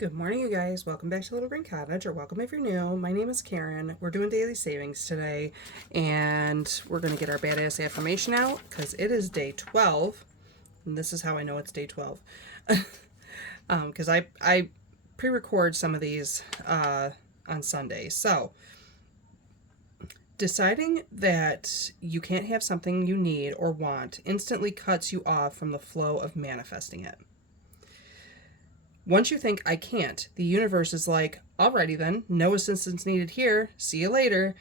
Good morning, you guys. Welcome back to Little Green Cottage, or welcome if you're new. My name is Karen. We're doing daily savings today, and we're going to get our badass affirmation out because it is day 12, and this is how I know it's day 12. Because I pre-record some of these on Sunday. So, deciding that you can't have something you need or want instantly cuts you off from the flow of manifesting it. Once you think, I can't, the universe is like, alrighty then, no assistance needed here, see you later.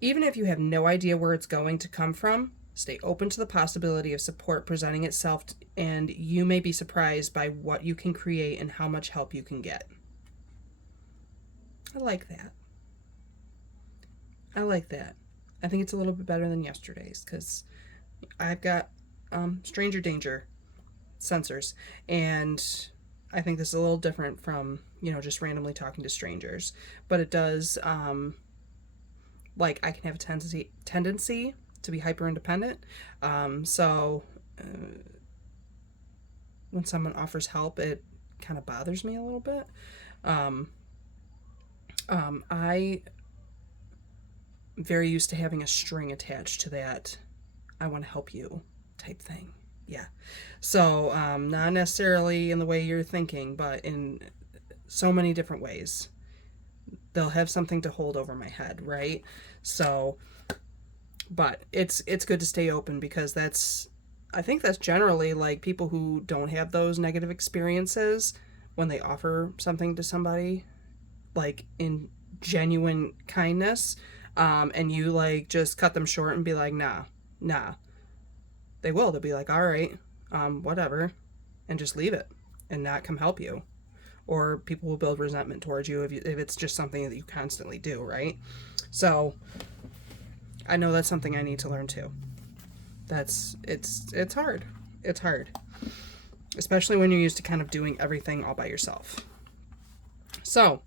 Even if you have no idea where it's going to come from, stay open to the possibility of support presenting itself, and you may be surprised by what you can create and how much help you can get. I like that. I think it's a little bit better than yesterday's because I've got stranger danger sensors, and I think this is a little different from, just randomly talking to strangers. But it does, I can have a tendency to be hyper independent. So when someone offers help, it kind of bothers me a little bit. I'm very used to having a string attached to that I want to help you type thing. Yeah. So, not necessarily in the way you're thinking, but in so many different ways. They'll have something to hold over my head, right? So, but it's good to stay open because I think that's generally like people who don't have those negative experiences when they offer something to somebody, like in genuine kindness, and you like just cut them short and be like, nah. They'll be like, all right, whatever, and just leave it and not come help you. Or people will build resentment towards you if it's just something that you constantly do, right? So I know that's something I need to learn too. It's hard. It's hard, especially when you're used to kind of doing everything all by yourself. So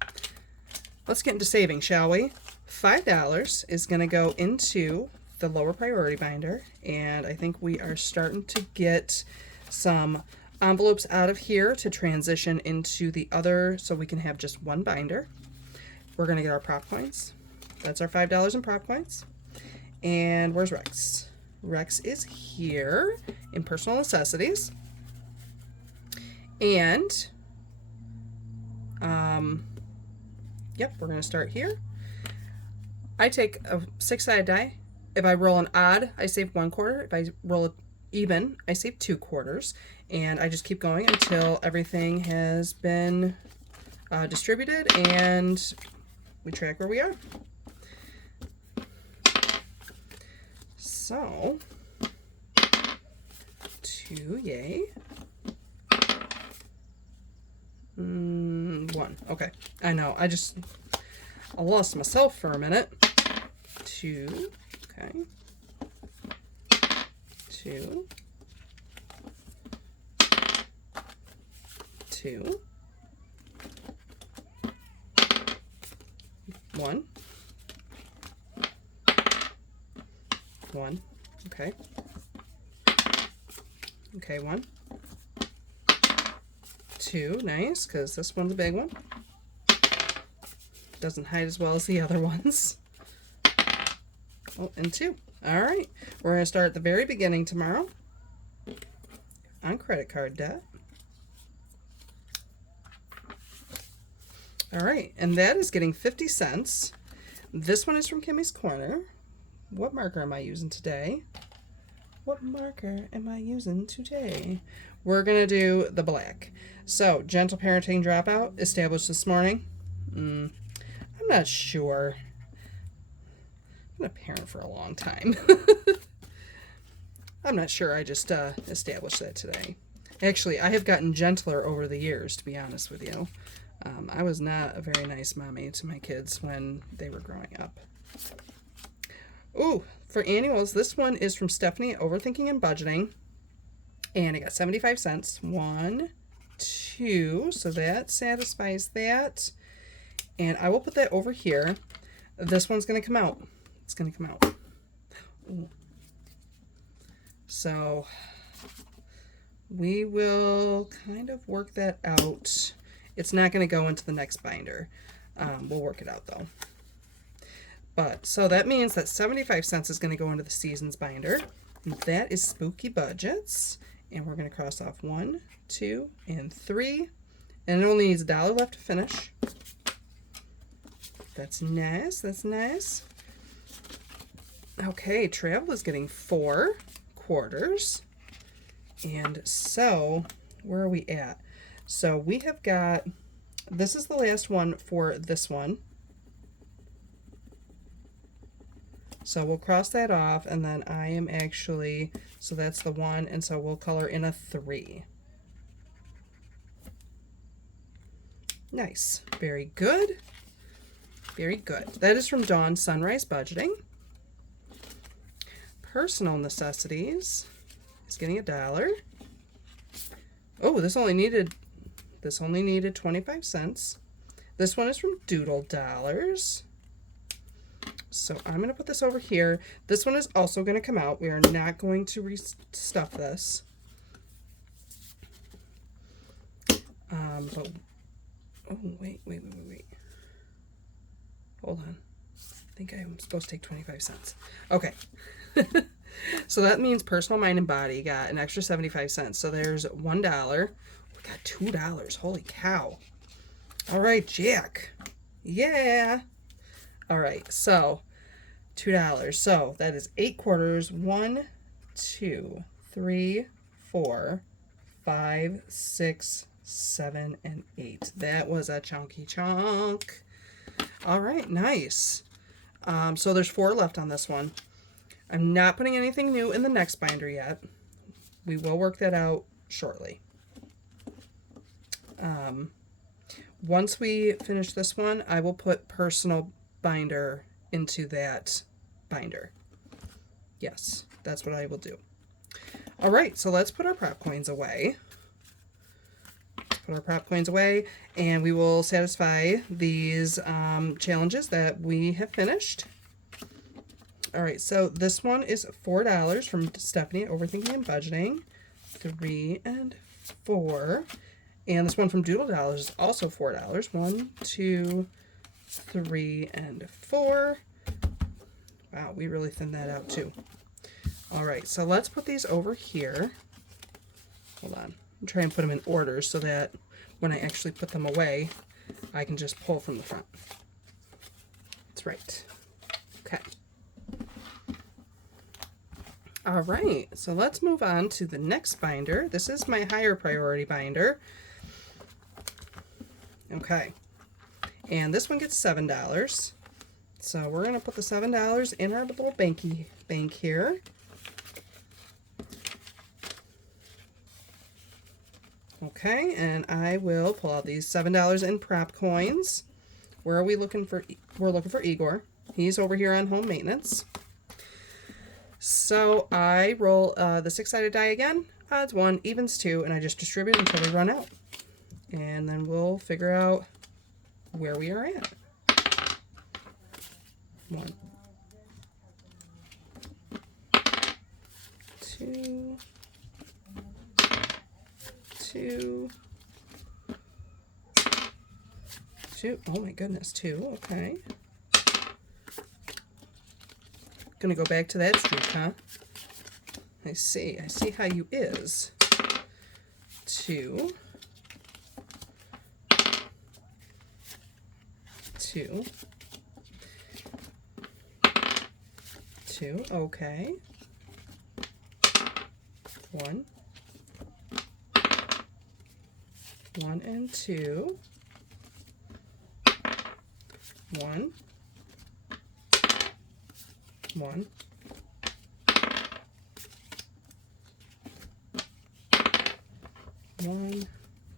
let's get into saving, shall we? $5 is going to go into the lower priority binder, and I think we are starting to get some envelopes out of here to transition into the other so we can have just one binder. We're going to get our prop coins. That's our $5 in prop coins. And where's Rex? Rex is here in personal necessities. And yep, we're going to start here. I take a 6-sided die. If I roll an odd, I save 1/4. If I roll even, I save 2/4. And I just keep going until everything has been distributed and we track where we are. So, 2, yay. 1, okay. I know, I lost myself for a minute. 2, okay. 2. 2. 1. 1. Okay. Okay, 1. 2, nice, because this one's a big one. Doesn't hide as well as the other ones. Oh, and 2. All right. We're going to start at the very beginning tomorrow on credit card debt. All right. And that is getting 50 cents. This one is from Kimmy's Corner. What marker am I using today? We're going to do the black. So, gentle parenting dropout established this morning. I'm not sure. I've been a parent for a long time. I'm not sure I just established that today. Actually, I have gotten gentler over the years, to be honest with you. I was not a very nice mommy to my kids when they were growing up. Ooh, for annuals, this one is from Stephanie at Overthinking and Budgeting. And I got 75 cents. 1, 2, so that satisfies that. And I will put that over here. This one's going to come out. It's going to come out. Ooh. So we will kind of work that out It's not going to go into the next binder. We'll work it out though. But so that means that 75 cents is going to go into the seasons binder. That is Spooky Budgets. And we're going to cross off 1, 2, and 3. And it only needs $1 left to finish. That's nice. That's nice. Okay, travel is getting 4 quarters. And so, where are we at? So we have got, this is the last one for this one. So we'll cross that off, and then I am actually, so that's the 1, and so we'll color in a 3. Nice. Very good. Very good. That is from Dawn Sunrise Budgeting. Personal Necessities is getting $1. Oh, this only needed 25 cents. This one is from Doodle Dollars. So I'm going to put this over here. This one is also going to come out. We are not going to restuff this. But, oh, wait. Hold on. I think I'm supposed to take 25 cents. Okay. So that means Personal Mind and Body got an extra 75 cents. So there's $1. We got $2. Holy cow. All right, Jack. Yeah. All right, so $2. So that is 8 quarters. 1, 2, 3, 4, 5, 6, 7, and 8. That was a chunky chunk. All right, nice. So there's 4 left on this one. I'm not putting anything new in the next binder yet. We will work that out shortly. Once we finish this one, I will put Personal Binder into that binder. Yes, that's what I will do. All right, so let's put our prop coins away. Put our prop coins away, and we will satisfy these challenges that we have finished. All right, so this one is $4 from Stephanie at Overthinking and Budgeting. 3 and 4. And this one from Doodle Dollars is also $4. 1, 2, 3, and 4. Wow, we really thinned that out too. All right, so let's put these over here. Hold on. I'm trying to put them in order so that when I actually put them away, I can just pull from the front. That's right. Okay. All right, so let's move on to the next binder. This is my higher priority binder. Okay, and this one gets $7. So we're gonna put the $7 in our little bank here. Okay, and I will pull out these $7 in prop coins. Where are we looking for? We're looking for Igor. He's over here on home maintenance. So I roll the 6-sided die again, odds 1, evens 2, and I just distribute until we run out. And then we'll figure out where we are at. 1, 2, 2, 2. Oh my goodness, 2. Okay. Gonna go back to that streak, huh? I see how you is. 2, 2, 2, okay. 1, 1 and 2, 1, 1, 1,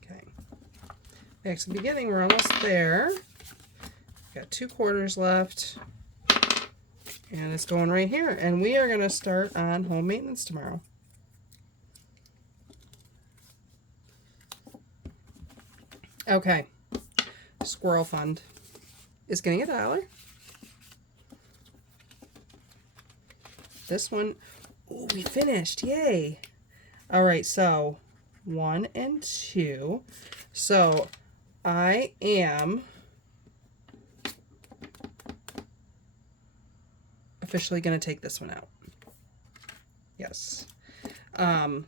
okay. Back to the beginning, we're almost there. Got 2 quarters left, and it's going right here. And we are going to start on home maintenance tomorrow. Okay, Squirrel Fund is getting $1. This one, ooh, we finished, yay. All right, so 1 and 2. So I am officially going to take this one out. Yes. And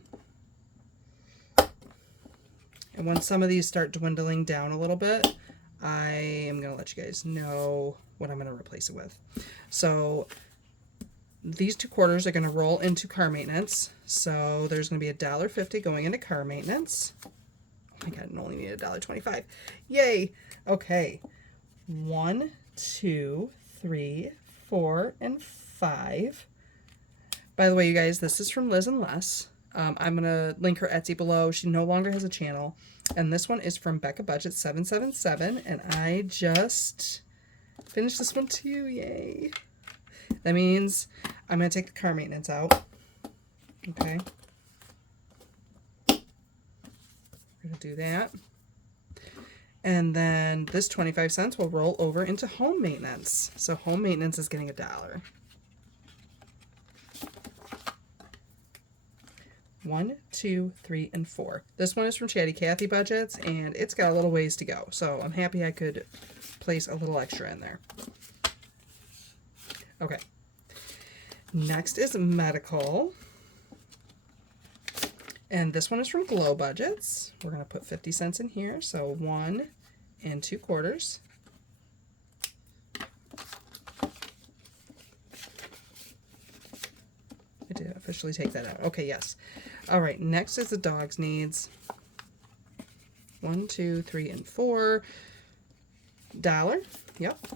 when some of these start dwindling down a little bit, I am going to let you guys know what I'm going to replace it with. So these 2 quarters are going to roll into car maintenance. So there's going to be $1.50 going into car maintenance. Oh my God, I only need $1.25. Yay. Okay. 1, 2, 3, 4, and 5. By the way, you guys, this is from Liz and Les. I'm going to link her Etsy below. She no longer has a channel. And this one is from KathyBudgets 777. And I just finished this one too. Yay. That means I'm going to take the car maintenance out. Okay. We're going to do that. And then this 25 cents will roll over into home maintenance. So home maintenance is getting $1. 1, 2, 3, and 4. This one is from KathyBudgets, and it's got a little ways to go. So I'm happy I could place a little extra in there. Okay. Next is medical. And this one is from KathyBudgets. We're going to put 50 cents in here. So 1 2 quarters. I did officially take that out. Okay, yes. All right, next is the dog's needs. 1, 2, 3, and 4. $1. Yep.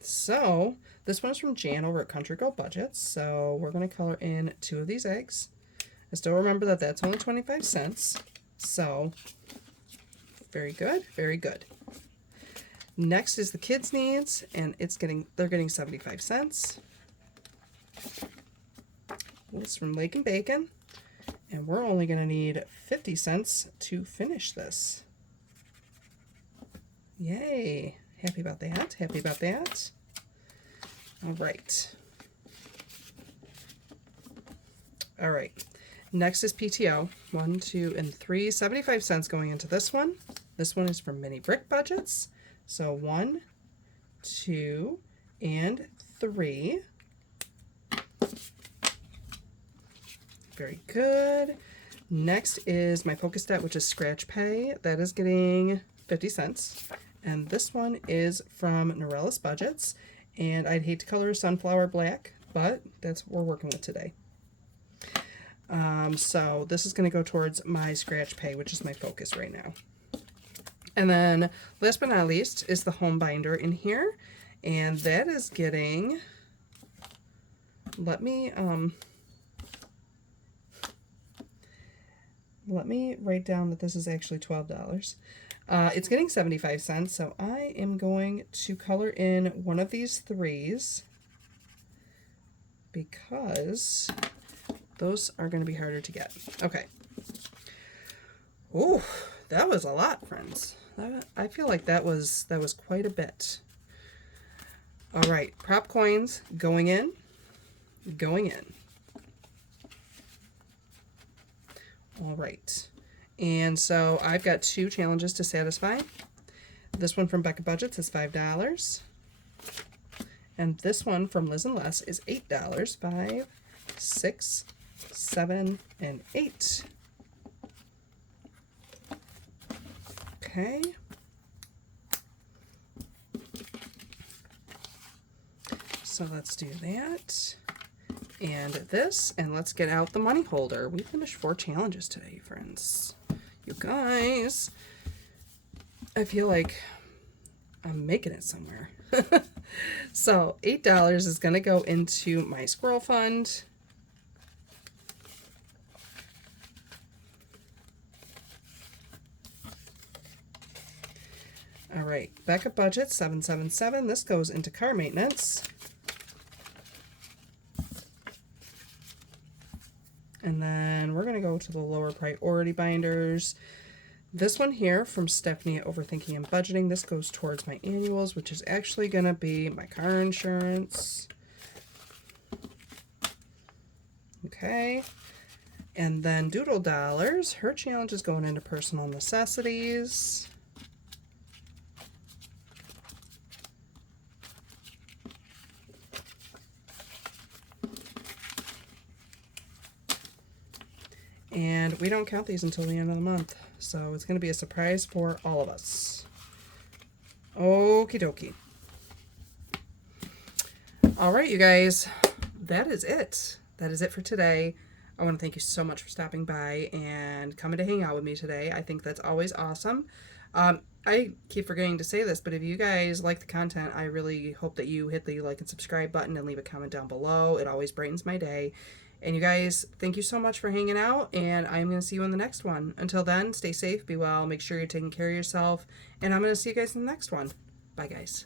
So this one is from Jan over at Country Girl Budgets. So we're going to color in 2 of these eggs. I still remember that that's only 25 cents. So very good, very good. Next is the kids' needs, and they're getting 75 cents. It's from Lake and Bacon, and we're only going to need 50 cents to finish this. Yay! Happy about that. Happy about that. All right. All right. Next is PTO. 1, 2, and 3. 75 cents going into this one. This one is from Mini Brick Budgets. So 1, 2, and 3. Very good. Next is my Focus Stat, which is Scratch Pay. That is getting 50 cents. And this one is from Norellis Budgets. And I'd hate to color sunflower black, but that's what we're working with today. So this is going to go towards my Scratch Pay, which is my focus right now. And then last but not least is the home binder in here. And that is getting, let me write down that this is actually $12. It's getting 75 cents, so I am going to color in one of these 3s because those are going to be harder to get. Okay. Ooh, that was a lot, friends. I feel like that was quite a bit. All right, prop coins going in. All right. And so I've got 2 challenges to satisfy. This one from KathyBudgets is $5. And this one from Liz and Les is $8. 5, 6, 7, and 8. Okay. So let's do that. And this, and let's get out the money holder. We finished 4 challenges today, friends. You guys, I feel like I'm making it somewhere. So $8 is going to go into my squirrel fund. All right, KathyBudgets 777. This goes into car maintenance. And then we're going to go to the lower priority binders. This one here from Stephanie at Overthinking and Budgeting. This goes towards my annuals, which is actually going to be my car insurance. Okay. And then Doodle Dollars. Her challenge is going into personal necessities. And we don't count these until the end of the month. So it's going to be a surprise for all of us. Okie dokie. All right, you guys. That is it. That is it for today. I want to thank you so much for stopping by and coming to hang out with me today. I think that's always awesome. I keep forgetting to say this, but if you guys like the content, I really hope that you hit the like and subscribe button and leave a comment down below. It always brightens my day. And you guys, thank you so much for hanging out, and I'm going to see you in the next one. Until then, stay safe, be well, make sure you're taking care of yourself, and I'm going to see you guys in the next one. Bye, guys.